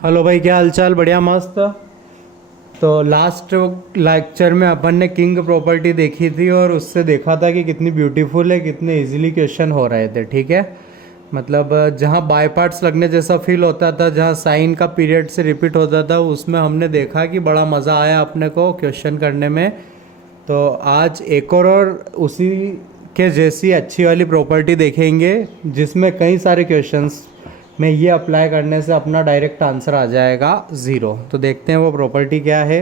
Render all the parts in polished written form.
Hello भाई, क्या हालचाल? बढ़िया, मस्त। तो लास्ट लेक्चर में अपन ने किंग प्रॉपर्टी देखी थी और उससे देखा था कि कितनी ब्यूटीफुल है, कितने इजीली क्वेश्चन हो रहे थे। ठीक है, मतलब जहाँ बाय पार्ट्स लगने जैसा फील होता था, जहाँ साइन का पीरियड से रिपीट होता था, उसमें हमने देखा कि बड़ा मज़ा आया अपने को क्वेश्चन करने में। तो आज एक और उसी के जैसी अच्छी वाली प्रॉपर्टी देखेंगे, जिसमें कई सारे क्वेश्चंस में ये अप्लाई करने से अपना डायरेक्ट आंसर आ जाएगा ज़ीरो। तो देखते हैं वो प्रॉपर्टी क्या है।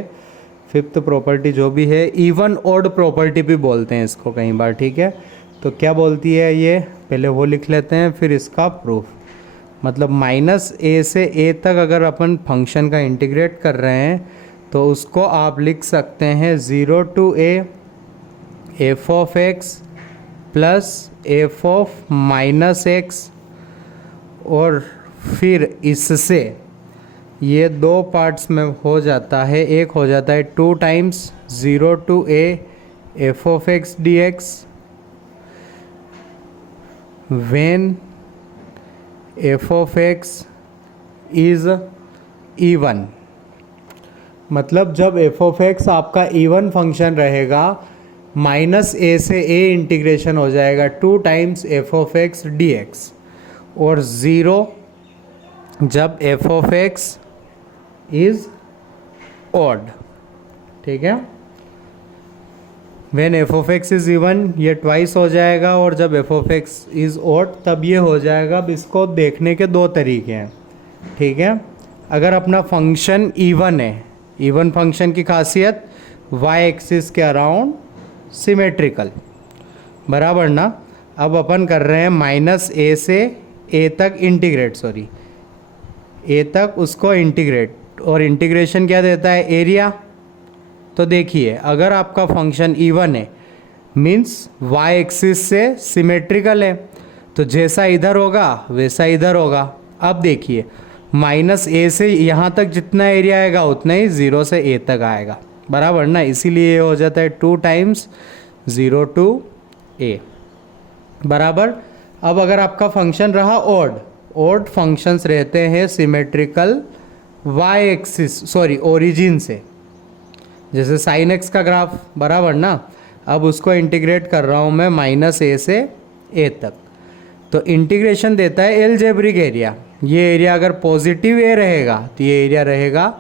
फिफ्थ प्रॉपर्टी जो भी है, इवन ऑड प्रॉपर्टी भी बोलते हैं इसको कई बार। ठीक है, तो क्या बोलती है ये, पहले वो लिख लेते हैं फिर इसका प्रूफ। मतलब माइनस ए से ए तक अगर अपन फंक्शन का इंटीग्रेट कर रहे हैं तो उसको आप लिख सकते हैं 0 to a f of x plus F of minus x, और फिर इससे ये दो पार्ट्स में हो जाता है। एक हो जाता है 2 times 0 to a f of x D x when f of x is even. मतलब जब एफ ऑफ एक्स आपका इवन फंक्शन रहेगा, माइनस ए से ए इंटीग्रेशन हो जाएगा 2 times f of x D x, और ज़ीरो जब f of x is odd. ठीक है, when f of x is even ये ट्वाइस हो जाएगा, और जब f of x is odd तब ये हो जाएगा। अब इसको देखने के दो तरीके हैं। ठीक है, अगर अपना फंक्शन इवन है, इवन फंक्शन की खासियत वाई एक्सिस के अराउंड सिमेट्रिकल, बराबर ना। अब अपन कर रहे हैं माइनस ए से ए तक इंटीग्रेट, ए तक उसको इंटीग्रेट, और इंटीग्रेशन क्या देता है, एरिया। तो देखिए, अगर आपका फंक्शन इवन है मीन्स वाई एक्सिस से सिमेट्रिकल है, तो जैसा इधर होगा वैसा इधर होगा। अब देखिए, माइनस ए से यहाँ तक जितना एरिया आएगा उतना ही 0 से ए तक आएगा, बराबर ना। इसीलिए ये हो जाता है 2 टाइम्स 0 टू ए, बराबर। अब अगर आपका फंक्शन रहा ऑड फंक्शंस रहते हैं सिमेट्रिकल वाई एक्सिस ओरिजिन से, जैसे साइन एक्स का ग्राफ, बराबर ना। अब उसको इंटीग्रेट कर रहा हूँ मैं माइनस ए से ए तक, तो इंटीग्रेशन देता है एलजेब्रिक एरिया। ये एरिया अगर पॉजिटिव ए रहेगा तो ये एरिया रहेगा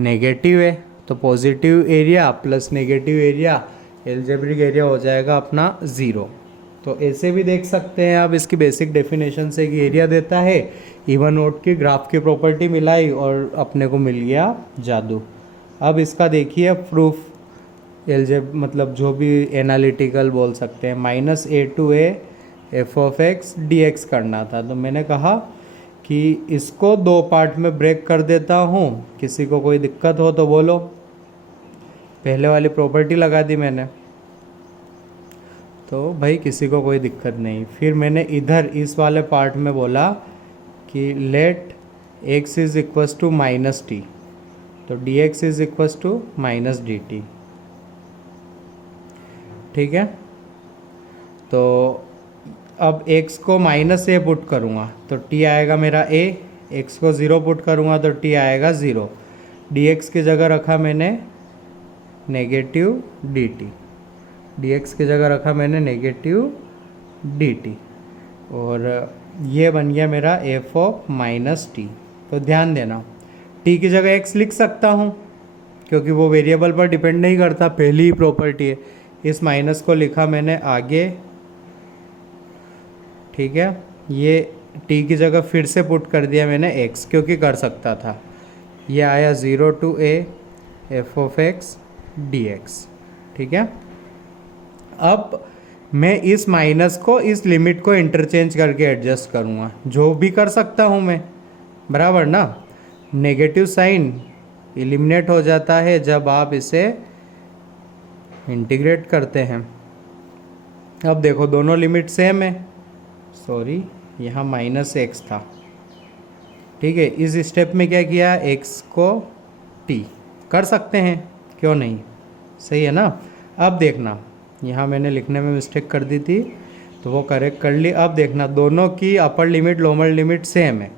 नेगेटिव ए, तो positive area plus negative area algebraic area हो जाएगा अपना 0। तो ऐसे भी देख सकते हैं आप इसकी बेसिक डेफिनेशन से कि एरिया देता है, इवन ऑड की ग्राफ की प्रॉपर्टी मिलाई और अपने को मिल गया जादू। अब इसका देखिए प्रूफ, मतलब जो भी एनालिटिकल बोल सकते हैं, minus a to a f of x D x करना था। तो मैंने कहा कि इसको दो पार्ट में ब्रेक कर देता हूँ, किसी को कोई दिक्कत हो तो बोलो। पहले वाली प्रॉपर्टी लगा दी मैंने, तो भाई किसी को कोई दिक्कत नहीं। फिर मैंने इधर इस वाले पार्ट में बोला कि let x is equals to minus t, तो dx is equals to minus d t. ठीक है, तो अब x को माइनस ए पुट करूँगा तो t आएगा मेरा a, x को 0 पुट करूँगा तो t आएगा 0। dx की जगह रखा मैंने नेगेटिव dt, dx की जगह रखा मैंने नेगेटिव dt, और ये बन गया मेरा f ऑफ माइनस टी। तो ध्यान देना, t की जगह x लिख सकता हूँ क्योंकि वो वेरिएबल पर डिपेंड नहीं करता, पहली ही प्रॉपर्टी है। इस माइनस को लिखा मैंने आगे। ठीक है, ये t की जगह फिर से पुट कर दिया मैंने x, क्योंकि कर सकता था। ये आया 0 to a f of x dx। ठीक है, अब मैं इस माइनस को इस लिमिट को इंटरचेंज करके एडजस्ट करूँगा, जो भी कर सकता हूँ मैं, बराबर ना। नेगेटिव साइन एलिमिनेट हो जाता है जब आप इसे इंटीग्रेट करते हैं। अब देखो दोनों लिमिट सेम है, यहाँ माइनस एक्स था। ठीक है, इस स्टेप में क्या किया, x को t कर सकते हैं, क्यों नहीं, सही है ना। अब देखना, यहाँ मैंने लिखने में मिस्टेक कर दी थी तो वो करेक्ट कर ली। अब देखना, दोनों की upper limit lower limit same है,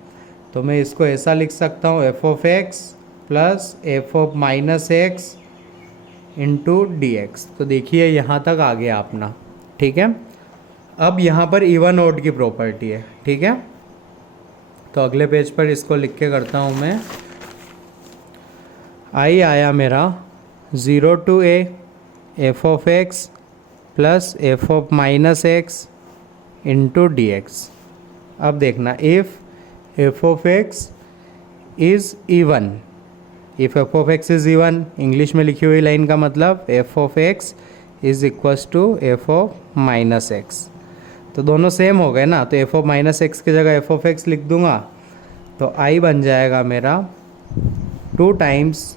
तो मैं इसको ऐसा लिख सकता हूँ F of x plus F of minus x into D x. तो देखिए यहाँ तक आ गया अपना, ठीक है। अब यहाँ पर इवन ऑड की प्रॉपर्टी है, ठीक है। तो अगले पेज पर इसको लिख के करता हूँ मैं। आई आया मेरा 0 to a f of x plus F of minus x into D x. अब देखना, if f of x is even, if f of x is even, English में लिखी हुई लाइन का मतलब f of x is equals to f of minus x. तो दोनों same हो गए ना, तो एफ ऑफ माइनस एक्स की जगह एफ ऑफ एक्स लिख दूंगा। तो आई बन जाएगा मेरा 2 times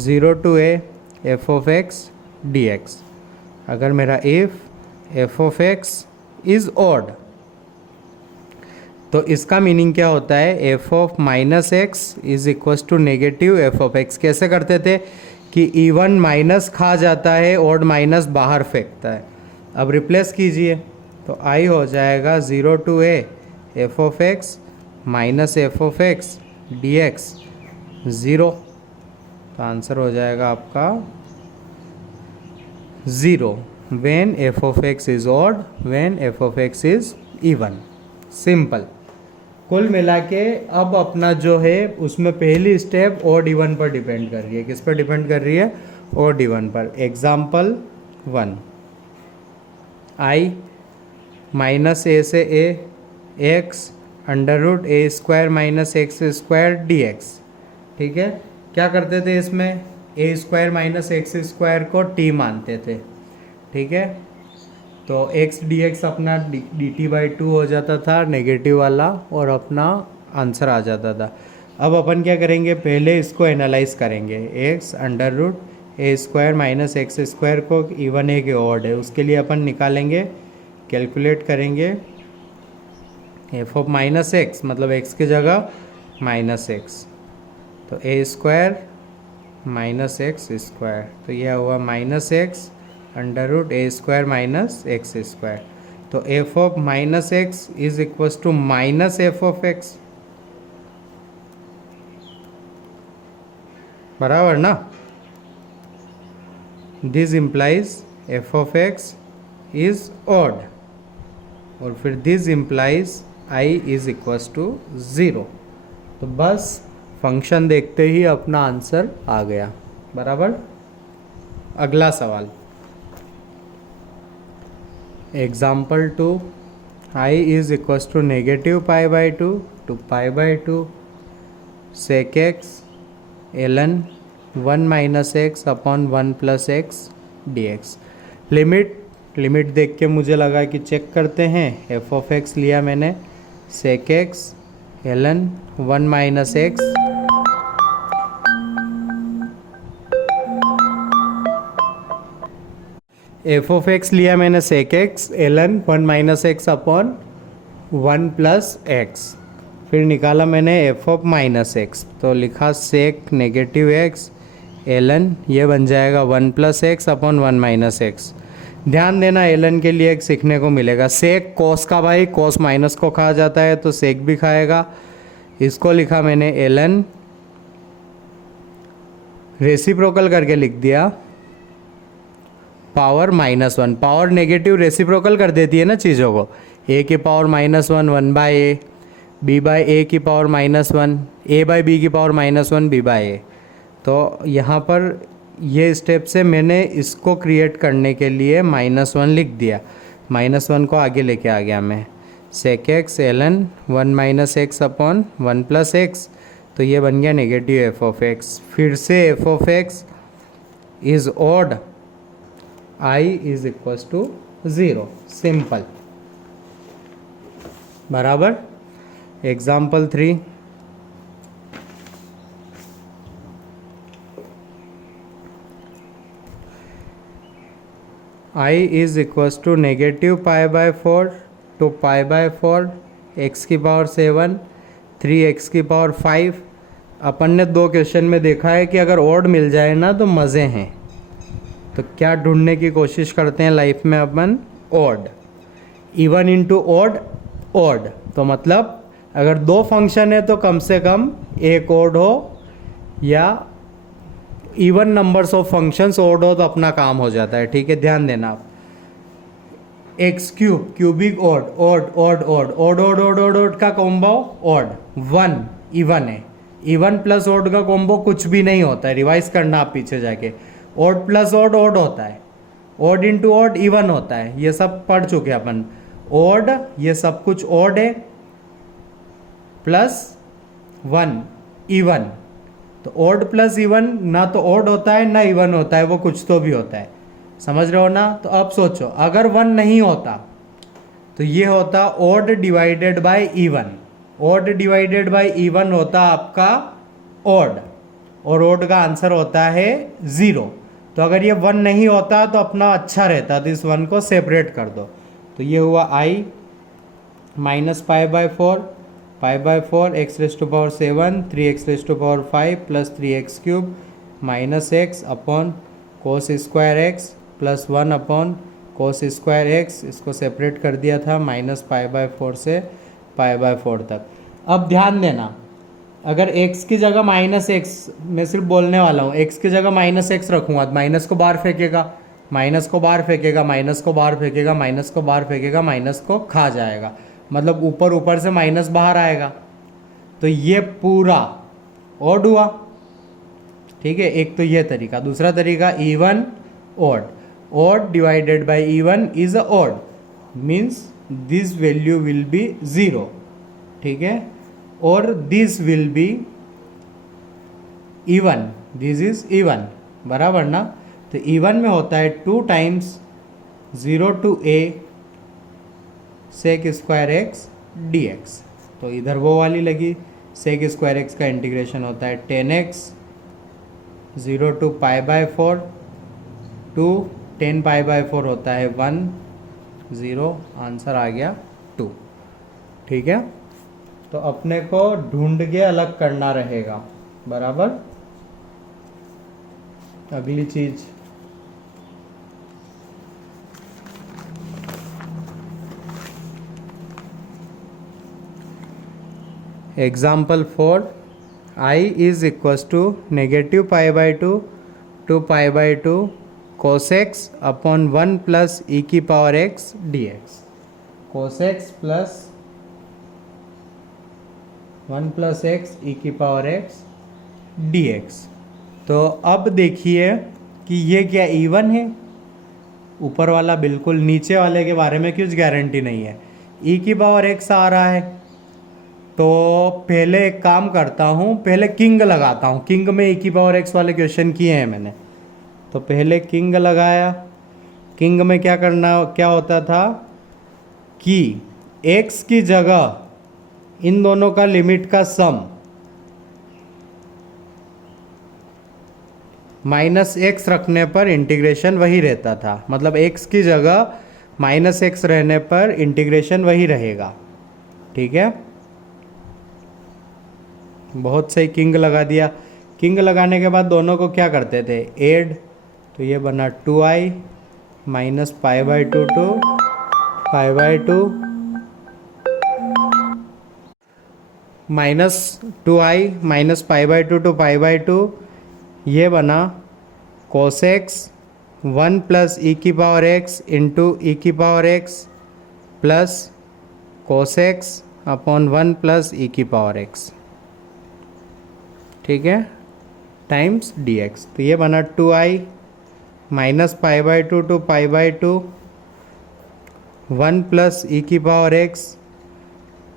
0 to a f of x D x. अगर मेरा if f of x is odd, तो इसका मीनिंग क्या होता है, f of minus x is equals to negative f of x. कैसे करते थे कि इवन माइनस खा जाता है, ऑड माइनस बाहर फेंकता है। अब रिप्लेस कीजिए, तो आई हो जाएगा 0 to a f of x minus f of x D x 0। तो आंसर हो जाएगा आपका 0 when f of x is odd, when f of x is even. Simple. कुल मिला के अब अपना जो है उसमें पहली स्टेप ऑड इवन पर डिपेंड कर रही है। किस पर डिपेंड कर रही है, ऑड इवन पर। एग्जाम्पल 1, आई माइनस ए से a x under root A square minus x square D X, ठीक है। क्या करते थे इसमें, A square minus x square को टी मानते थे, ठीक है। तो एक्स डी एक्स अपना डी टी बाई 2 हो जाता था नेगेटिव वाला, और अपना आंसर आ जाता था। अब अपन क्या करेंगे, पहले इसको एनालाइज करेंगे। एक्स अंडर रूट ए स्क्वायर माइनस एक्स स्क्वायर को इवन है कि ऑड है, उसके लिए अपन निकालेंगे, कैलकुलेट करेंगे एफ ऑफ माइनस एक्स, मतलब एक्स की जगह माइनस एक्स। तो a square minus x square, तो यह हुआ माइनस एक्स अंडर रूट ए स्क्वायर माइनस एक्स स्क्वायर। तो f of minus x is equals to minus f of x, बराबर ना। This implies f of x is odd, और फिर this implies I is equals to 0। तो बस function देखते ही अपना answer आ गया, बराबर। अगला सवाल, example 2, I is equals to negative pi by 2 to pi by 2 sec x l n 1 minus x upon 1 plus x D x. Limit देख के मुझे लगा कि चेक करते हैं। एफ ऑफ एक्स लिया मैंने, sec x l n 1 minus x f of x लिया मैंने sec x l n 1 minus x upon 1 plus x. फिर निकाला मैंने एफ ऑफ माइनस एक्स, तो लिखा सेक नेगेटिव एक्स एलन, ये बन जाएगा 1 plus x upon 1 minus x. ध्यान देना, एलन के लिए एक सीखने को मिलेगा। सेक कॉस का भाई, कॉस माइनस को खा जाता है तो सेक भी खाएगा। इसको लिखा मैंने एलन, रेसिप्रोकल करके लिख दिया पावर -1। पावर नेगेटिव रेसिप्रोकल कर देती है ना चीज़ों को। ए की पावर -1 1 बाय ए, बी बाय ए की पावर -1, ए बाय बी की पावर -1 बी बाय ए। तो यहाँ पर ये स्टेप से मैंने इसको क्रिएट करने के लिए -1 लिख दिया, -1 को आगे लेके आ गया मैं। Sec x l n 1 minus x upon 1 plus x, तो ये बन गया नेगेटिव एफ ऑफ एक्स। फिर से F of x is odd, I is equals to 0। Simple, बराबर। Example 3, I is equals to negative pi by 4 to pi by 4 X की power 7 3 X की power 5। अपन ने 2 क्वेश्चन में देखा है कि अगर ऑड मिल जाए ना तो मज़े हैं। तो क्या ढूंढने की कोशिश करते हैं लाइफ में अपन, odd. Even into odd, odd, तो मतलब अगर दो फंक्शन है तो कम से कम एक ओड हो, या even numbers of functions odd हो तो अपना काम हो जाता है। ठीक है, ध्यान देना आप। X cube, cubic odd, odd odd odd odd odd odd odd odd का कॉम्बो ओड, वन इवन है। इवन प्लस ओड का कॉम्बो कुछ भी नहीं होता है, रिवाइज करना आप पीछे जाके। ओड प्लस ओड ओड होता है, ओड इंटू ओड इवन होता है, ये सब पढ़ चुके अपन। ओड ये सब कुछ ओड है, प्लस वन इवन। तो ओड प्लस इवन ना तो ओड होता है ना इवन होता है, वो कुछ तो भी होता है, समझ रहे हो ना। तो अब सोचो, अगर वन नहीं होता तो ये होता odd divided by even. Odd divided by even होता आपका ओड, और ओड का आंसर होता है 0। तो अगर ये वन नहीं होता तो अपना अच्छा रहता, तो इस वन को सेपरेट कर दो। तो ये हुआ I minus pi by four, pi by four X raise to power 7, 3x raise to power 5 plus 3x cube minus x upon cos square X plus 1 upon cos square X. इसको सेपरेट कर दिया था माइनस पाई/4 से पाई/4 तक। अब ध्यान देना, अगर x की जगह माइनस एक्स, मैं सिर्फ बोलने वाला हूँ, x की जगह माइनस एक्स रखूँगा तो माइनस को बाहर फेंकेगा, माइनस को बाहर फेंकेगा, माइनस को बाहर फेंकेगा, माइनस को बाहर फेंकेगा, माइनस को खा जाएगा, मतलब ऊपर ऊपर से माइनस बाहर आएगा। तो ये पूरा ओड हुआ। ठीक है, एक तो ये तरीका। दूसरा तरीका even odd, odd divided by even is a odd, means this value will be 0। ठीक है, और this will be even, this is even, बराबर ना। तो इवन में होता है 2 times 0 to a sec square x D x. तो इधर वो वाली लगी, सेक स्क्वायर एक्स का इंटीग्रेशन होता है 10x 0 to पाई/4 टू 10 पाई/4 होता है 1 0, आंसर आ गया 2। ठीक है, तो अपने को ढूंढ के अलग करना रहेगा, बराबर। अगली चीज, example 4, I is equals to negative pi by two to पाई/2 cos x upon 1 plus E की power X D x. Cos x plus 1 plus X E की पावर एक्स डी एक्स। तो अब देखिए कि ये क्या इवन है, ऊपर वाला बिल्कुल, नीचे वाले के बारे में कुछ गारंटी नहीं है। ई की पावर एक्स आ रहा है, तो पहले एक काम करता हूँ, पहले किंग लगाता हूँ। किंग में ई की पावर एक्स वाले क्वेश्चन किए हैं मैंने, तो पहले किंग लगाया। किंग में क्या होता था कि x की जगह इन दोनों का लिमिट का सम -x रखने पर इंटीग्रेशन वही रहता था, मतलब x की जगह -x रहने पर इंटीग्रेशन वही रहेगा। ठीक है, बहुत सही, किंग लगा दिया। किंग लगाने के बाद दोनों को क्या करते थे, ऐड। तो ये बना 2i minus pi by two to pi by two minus 2i minus pi by two to pi by two, ये बना कोसेक्स 1 प्लस ई की पावर एक्स इंटू ई की power X plus cos x upon 1 plus E की पावर एक्स। ठीक है, टाइम्स डी एक्स। तो ये बना 2i minus pi by two to pi by two 1 plus E की पावर एक्स,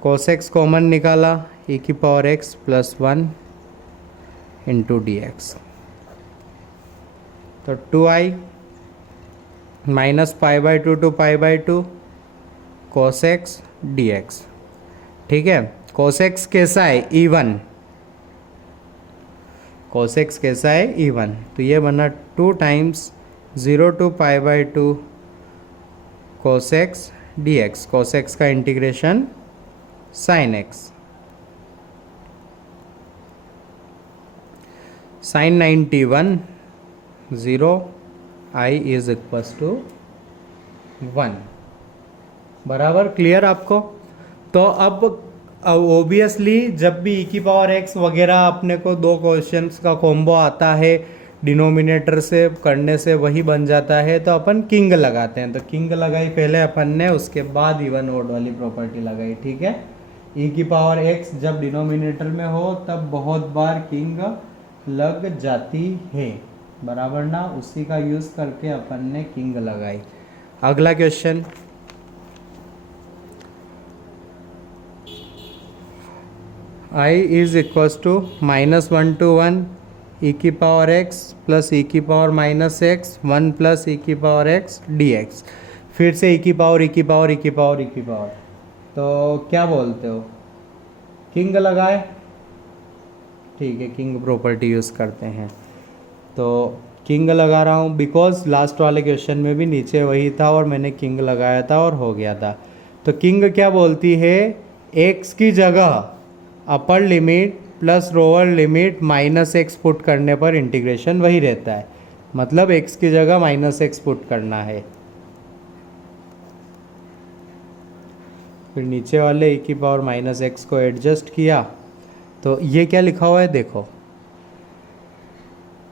कोसेक्स कॉमन निकाला, ई की power X plus 1 into D x. तो 2i minus pi by two to पाई/2 cos x D X. ठीक है, कोसेक्स कैसा है, इवन। कोसेक्स कैसा है, इवन। तो ये बना 2 times 0 to पाई/2 cos x D x. Cos x का integration sine x. Sine 91 0 I is equals to 1, बराबर। क्लियर आपको। तो अब अब ओबियसली जब भी e की पावर x वगैरह अपने को दो क्वेश्चंस का कॉम्बो आता है डिनोमिनेटर से करने से वही बन जाता है, तो अपन किंग लगाते हैं। तो किंग लगाई पहले अपन ने, उसके बाद इवन ओड वाली प्रॉपर्टी लगाई। ठीक है, e की पावर x जब डिनोमिनेटर में हो तब बहुत बार किंग लग जाती है, बराबर ना। उसी का यूज़ करके अपन ने किंग लगाई। अगला question, I is equals to -1 to 1 e की पावर x प्लस e की पावर -x 1 प्लस e की पावर x dx। फिर से e की पावर e की पावर e की पावर e की पावर, तो क्या बोलते हो, किंग लगाए? ठीक है, किंग प्रॉपर्टी यूज़ करते हैं। तो किंग लगा रहा हूँ बिकॉज लास्ट वाले क्वेश्चन में भी नीचे वही था और मैंने किंग लगाया था और हो गया था। तो किंग क्या बोलती है, x की जगह upper limit plus lower limit -x put करने पर इंटीग्रेशन वही रहता है, मतलब x की जगह -x पुट करना है। फिर नीचे वाले e की पावर -x को एडजस्ट किया, तो ये क्या लिखा हुआ है देखो।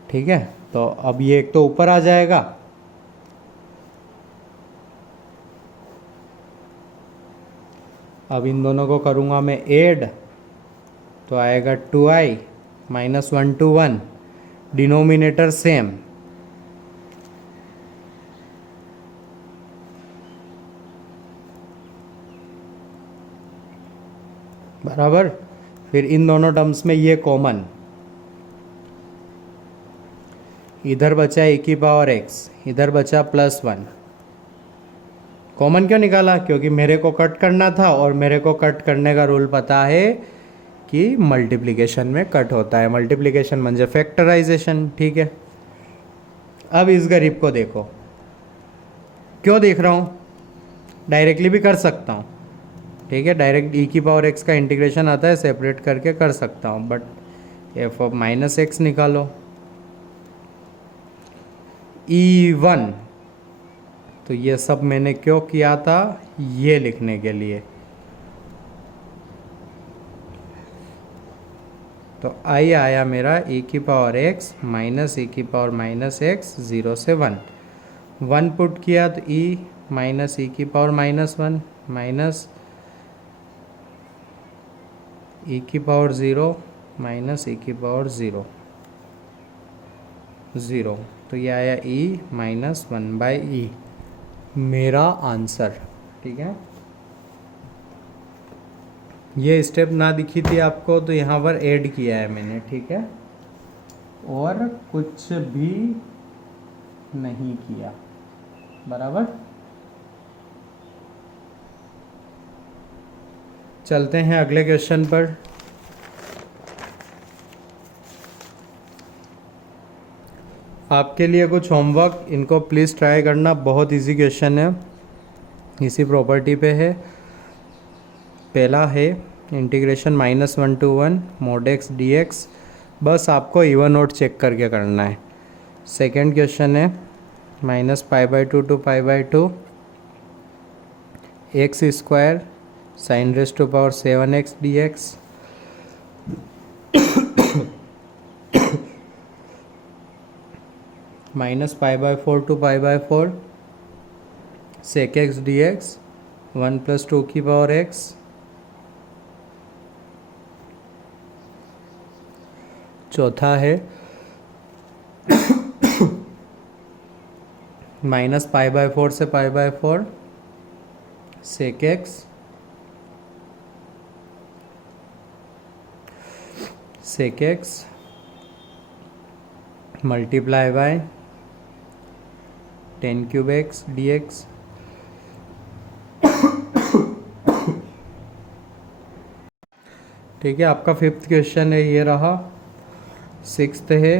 ठीक है, तो अब ये एक तो ऊपर आ जाएगा, अब इन दोनों को करूँगा मैं ऐड, तो आएगा 2i -1 to 1, डिनोमिनेटर सेम, बराबर। फिर इन दोनों टर्म्स में ये कॉमन, इधर बचा e की पावर x, इधर बचा +1। कॉमन क्यों निकाला, क्योंकि मेरे को कट करना था और मेरे को कट करने का रूल पता है कि मल्टीप्लिकेशन में कट होता है, मल्टीप्लिकेशन म्हणजे फैक्टराइजेशन। ठीक है, अब इस गरीब को देखो, क्यों देख रहा हूँ, डायरेक्टली भी कर सकता हूँ। ठीक है, डायरेक्ट e की पावर x का इंटीग्रेशन आता है, सेपरेट करके कर सकता हूँ, बट f ऑफ -x निकालो। e1, तो ये सब मैंने क्यों किया था, ये लिखने के लिए। तो i आया मेरा e की पावर x माइनस e की पावर -x 0 से 1, 1 पुट किया तो e माइनस e की पावर -1 माइनस e की पावर 0 माइनस e की पावर 0 0, तो ये आया e -1/e, मेरा आंसर। ठीक है, ये स्टेप ना दिखी थी आपको तो यहाँ पर ऐड किया है मैंने। ठीक है, और कुछ भी नहीं किया, बराबर। चलते हैं अगले क्वेश्चन पर। आपके लिए कुछ होमवर्क, इनको प्लीज़ ट्राई करना, बहुत इजी क्वेश्चन है, इसी प्रॉपर्टी पे है। पहला है integration -1 to 1 mod x dx, बस आपको इवन ओड चेक करके करना है। सेकेंड क्वेश्चन है -π/2 to π/2 x square sin raised to power 7x dx। -π/4 to π/4 sec x dx 1 + 2 की पावर x। चौथा है -π/4 से π/4 sec x multiply by tan³ x dx। ठीक है, आपका फिफ्थ क्वेश्चन है, ये रहा। सिक्स्थ है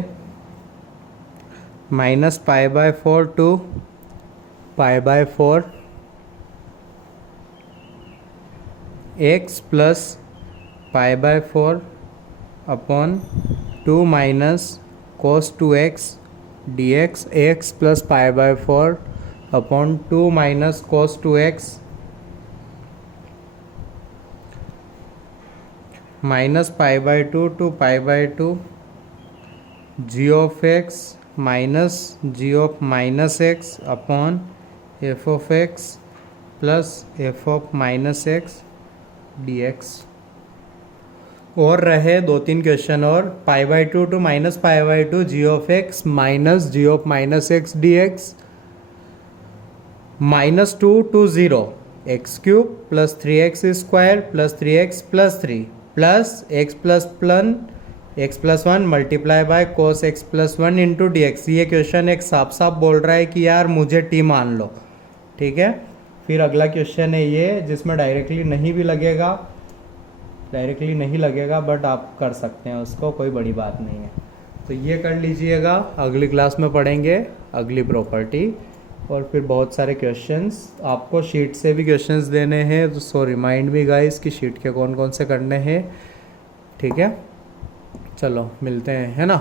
-π/4 to π/4 x plus π/4 upon 2 minus cos 2x dx, x plus π/4 upon 2 minus cos 2x minus pi by two to pi by two G of x minus G of minus x upon F of x plus F of minus X D x. और रहे 2-3 question और, pi by two minus pi by two G of x minus G of minus X D X -2 to 0 x cube plus 3x square plus 3x plus 3 plus x plus 1 multiply by cos x plus 1 into D x. ये question एक साफ साफ बोल रहा है कि यार मुझे टी मान लो, ठीक है। फिर अगला क्वेश्चन है ये, जिसमें डायरेक्टली नहीं लगेगा बट आप कर सकते हैं उसको, कोई बड़ी बात नहीं है। तो ये कर लीजिएगा, अगली क्लास में पढ़ेंगे अगली प्रॉपर्टी। और फिर बहुत सारे क्वेश्चंस, आपको शीट से भी क्वेश्चंस देने हैं, तो सो रिमाइंड मी गाइस कि शीट के कौन कौन से करने हैं, ठीक है। चलो मिलते हैं, है ना।